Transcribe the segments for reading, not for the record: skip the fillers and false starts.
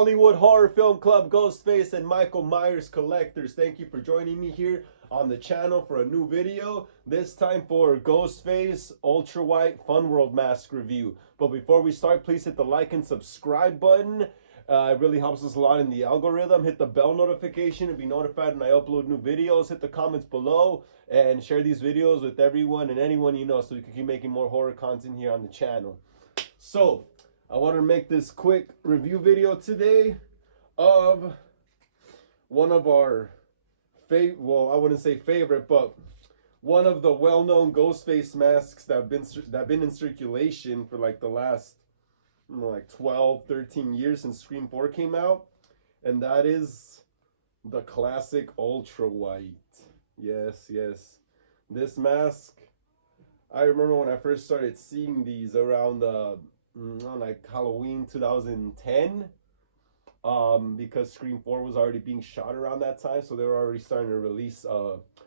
Hollywood Horror Film Club, Ghostface, and Michael Myers collectors. Thank you for joining me here on the channel for a new video. This time for Ghostface Ultra White Fun World Mask review. But before we start, please hit the like and subscribe button. It really helps us a lot in the algorithm. Hit the bell notification to be notified when I upload new videos. Hit the comments below and share these videos with everyone and anyone you know so we can keep making more horror content here on the channel. So, I want to make this quick review video today of one of our well, I wouldn't say favorite, but one of the well-known Ghostface masks that have been in circulation for like the last like 12, 13 years since Scream 4 came out, and that is the classic Ultra White. Yes, yes. This mask, I remember when I first started seeing these around like Halloween 2010, because Scream 4 was already being shot around that time, so they were already starting to release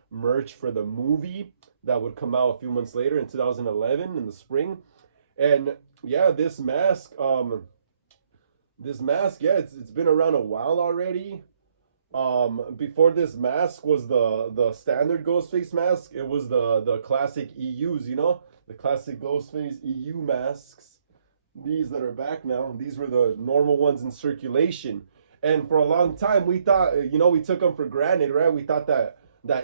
merch for the movie that would come out a few months later in 2011 in the spring. And yeah, this mask, yeah, it's been around a while already. Before this mask was the standard Ghostface mask. It was the classic EUs, you know, the classic Ghostface EU masks. These that are back now, these were the normal ones in circulation. And for a long time, we thought, you know, we took them for granted, right? We thought that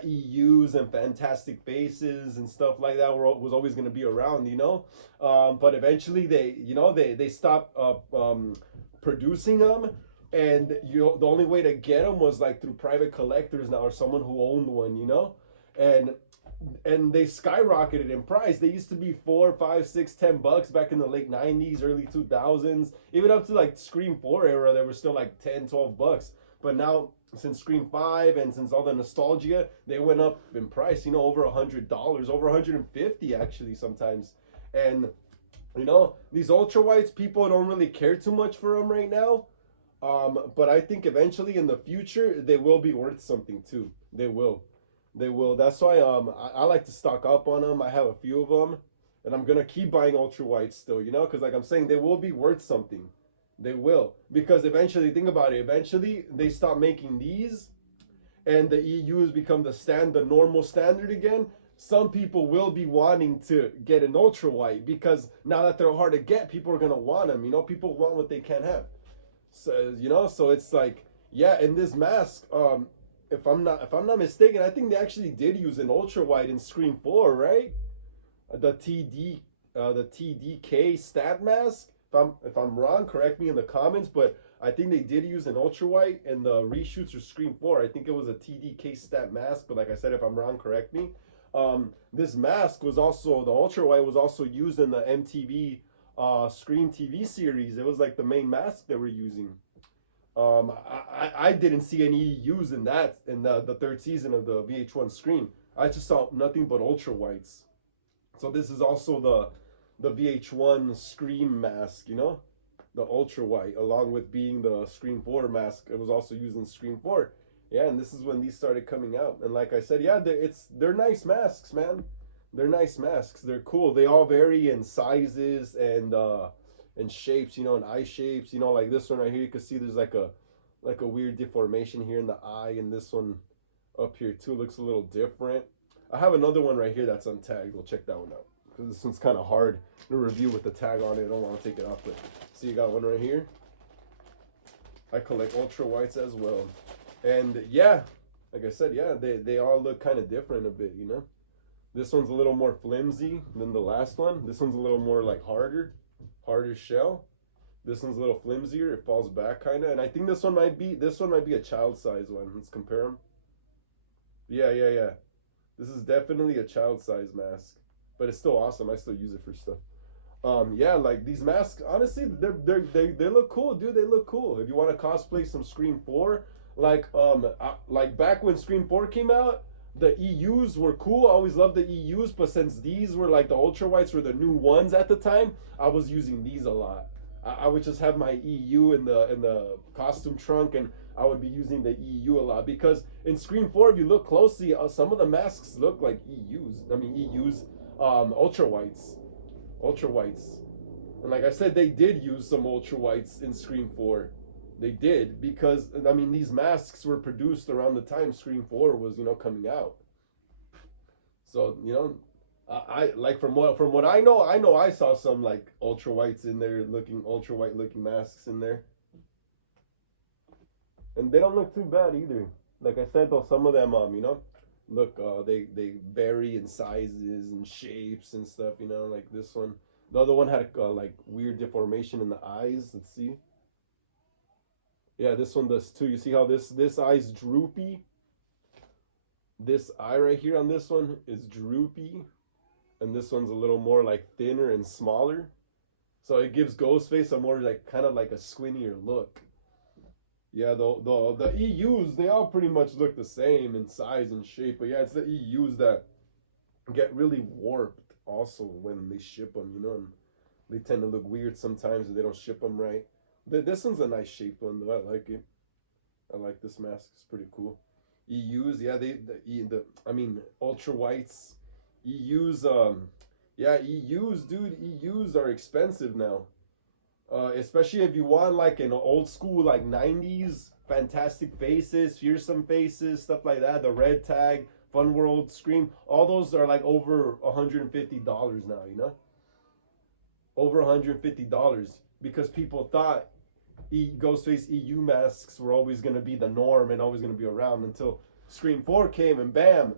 EUs and Fantastic Faces and stuff like that was always going to be around, you know. But eventually they stopped producing them, and the only way to get them was like through private collectors now, or someone who owned one, you know. And they skyrocketed in price. They used to be $4, $5, $6, $10 back in the late 90s, early 2000s, even up to like Scream 4 era. They were still like $10, $12. But now, since Scream 5 and since all the nostalgia, they went up in price, you know, over $100, over $150 actually sometimes. And you know, these Ultra Whites, people don't really care too much for them right now. But I think eventually in the future they will be worth something too. They will. That's why I like to stock up on them. I have a few of them, and I'm gonna keep buying Ultra Whites still, you know, because like I'm saying, they will be worth something. They will, because eventually, think about it, eventually they stop making these and the EUs become the normal standard again. Some people will be wanting to get an Ultra White because now that they're hard to get, people are gonna want them, you know. People want what they can't have. So, you know, so it's like, yeah, in this mask, if I'm not mistaken, I think they actually did use an Ultra White in Scream 4, right? The TDK stat mask. If I'm wrong, correct me in the comments, but I think they did use an Ultra White in the reshoots for Scream 4. I think it was a TDK stat mask, but like I said, if I'm wrong, correct me. This mask was also, the Ultra White was also used in the MTV Scream TV series. It was like the main mask they were using. I didn't see any EUs in the third season of the VH1 Scream. I just saw nothing but Ultra Whites. So this is also the VH1 Scream mask, you know, the Ultra White, along with being the Scream 4 mask. It was also used in Scream 4. Yeah, and this is when these started coming out. And like I said, yeah, they're nice masks, man. They're nice masks. They're cool. They all vary in sizes and shapes, you know, and eye shapes. You know, like this one right here, you can see there's like a weird deformation here in the eye, and this one up here too looks a little different. I have another one right here that's untagged. We'll check that one out, because this one's kind of hard to review with the tag on it. I don't want to take it off, but see, you got one right here. I collect Ultra Whites as well. And yeah, like I said, yeah, they all look kind of different a bit, you know. This one's a little more flimsy than the last one. This one's a little more like harder shell. This one's a little flimsier. It falls back kind of, and I think this one might be a child size one. Let's compare them. Yeah. This is definitely a child size mask, but it's still awesome. I still use it for stuff. Yeah, like these masks, honestly, they look cool, dude. They look cool. If you want to cosplay some Scream 4, like back when Scream 4 came out, the EUs were cool. I always loved the EUs, but since these were like the Ultra Whites were the new ones at the time, I was using these a lot. I would just have my EU in the costume trunk, and I would be using the EU a lot, because in Scream 4, if you look closely, some of the masks look like EUs, Ultra Whites. And like I said, they did use some Ultra Whites in Scream 4. They did, because I mean these masks were produced around the time Scream 4 was, you know, coming out. So, you know, I like from what I know I saw some like ultra whites in there, looking ultra white looking masks in there. And they don't look too bad either. Like I said though, some of them you know, look they vary in sizes and shapes and stuff, you know, like this one. The other one had like weird deformation in the eyes. Let's see. Yeah, this one does too. You see how this eye's droopy? This eye right here on this one is droopy, and this one's a little more like thinner and smaller. So it gives Ghostface a more like kind of like a squintier look. Yeah, the EUs, they all pretty much look the same in size and shape, but yeah, it's the EUs that get really warped also when they ship them, you know, and they tend to look weird sometimes if they don't ship them right. This one's a nice shaped one though. I like it. I like this mask. It's pretty cool. EUs, yeah, I mean ultra whites. EUs, yeah, EUs, dude. EUs are expensive now. Especially if you want like an old school like 90s fantastic faces, fearsome faces, stuff like that. The red tag, Fun World, Scream, all those are like over $150 now, you know? Over $150 because people thought Ghostface EU masks were always going to be the norm and always going to be around until Scream 4 came and bam,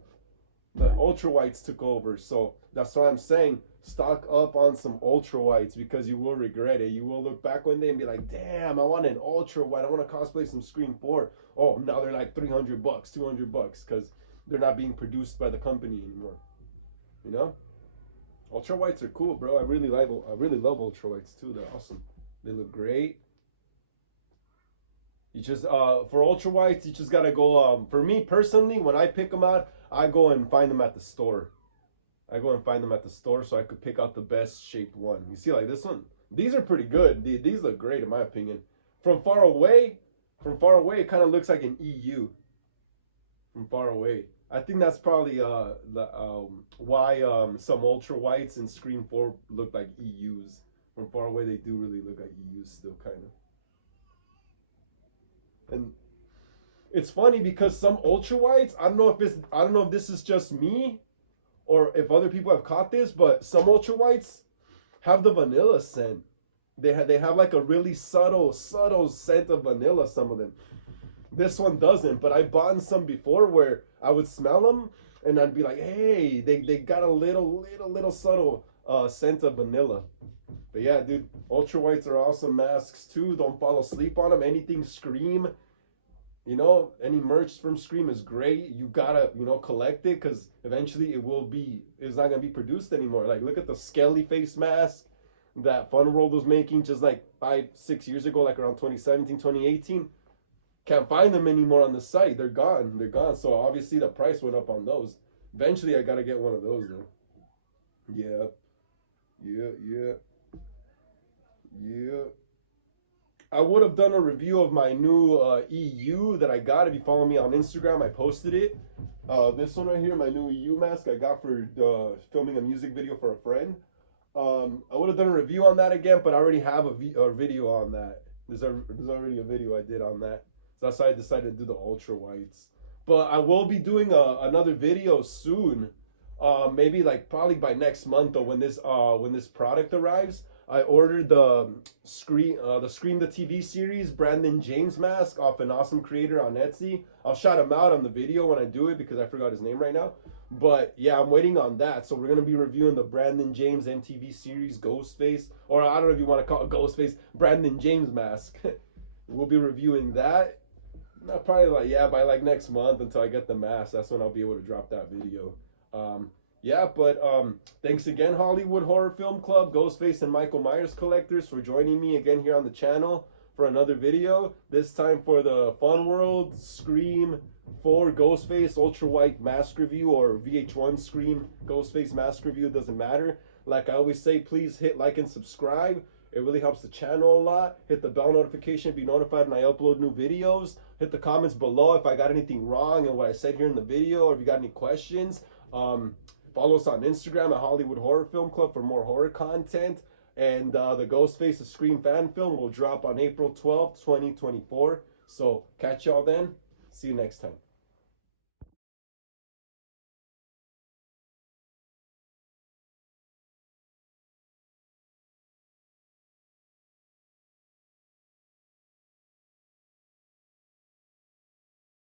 the ultra whites took over. So that's why I'm saying stock up on some ultra whites because you will regret it. You will look back one day and be like, damn, I want an ultra white. I want to cosplay some Scream 4. Oh, now they're like $300, $200 because they're not being produced by the company anymore. You know? Ultra whites are cool, bro. I really love ultra whites too. They're awesome. They look great. You just for ultra whites, you just gotta go. For me personally, when I pick them out, I go and find them at the store. I go and find them at the store so I could pick out the best shaped one. You see, like this one, these are pretty good. These look great in my opinion. From far away, it kind of looks like an EU. From far away, I think that's probably why some ultra whites in Scream 4 look like EUs. From far away, they do really look like EUs still, kind of. And it's funny because some ultra whites, I don't know if this is just me or if other people have caught this, but some ultra whites have the vanilla scent. They have like a really subtle scent of vanilla. Some of them. This one doesn't, but I bought some before where I would smell them and I'd be like, hey, they got a little subtle scent of vanilla. But yeah, dude, ultra whites are awesome masks too. Don't fall asleep on them. Anything Scream, you know, any merch from Scream is great. You gotta, you know, collect it because eventually it's not gonna be produced anymore. Like, look at the Skelly face mask that Fun World was making just like 5-6 years ago, like around 2017, 2018. Can't find them anymore on the site. They're gone. They're gone. So obviously the price went up on those. Eventually I gotta get one of those though. Yeah. Yeah. I would have done a review of my new EU that I got. If you follow me on Instagram, I posted it. This one right here, my new EU mask I got for filming a music video for a friend. I would have done a review on that again, but I already have a video on that. There's already a video I did on that. So that's why I decided to do the ultra whites. But I will be doing another video soon. Maybe like probably by next month or when this product arrives. I ordered the Scream the TV series Brandon James mask off an awesome creator on Etsy. I'll shout him out on the video when I do it because I forgot his name right now. But yeah, I'm waiting on that. So we're gonna be reviewing the Brandon James MTV series Ghostface, or I don't know if you want to call it Ghostface, Brandon James mask. We'll be reviewing that. Not probably by like next month until I get the mask. That's when I'll be able to drop that video. Yeah, but thanks again, Hollywood Horror Film Club, Ghostface, and Michael Myers collectors for joining me again here on the channel for another video. This time for the Fun World Scream 4 Ghostface Ultra White Mask Review, or VH1 Scream Ghostface Mask Review, it doesn't matter. Like I always say, please hit like and subscribe. It really helps the channel a lot. Hit the bell notification to be notified when I upload new videos. Hit the comments below if I got anything wrong in what I said here in the video, or if you got any questions. Follow us on Instagram at Hollywood Horror Film Club for more horror content. And the Ghostface the Scream fan film will drop on April 12th, 2024. So catch y'all then. See you next time.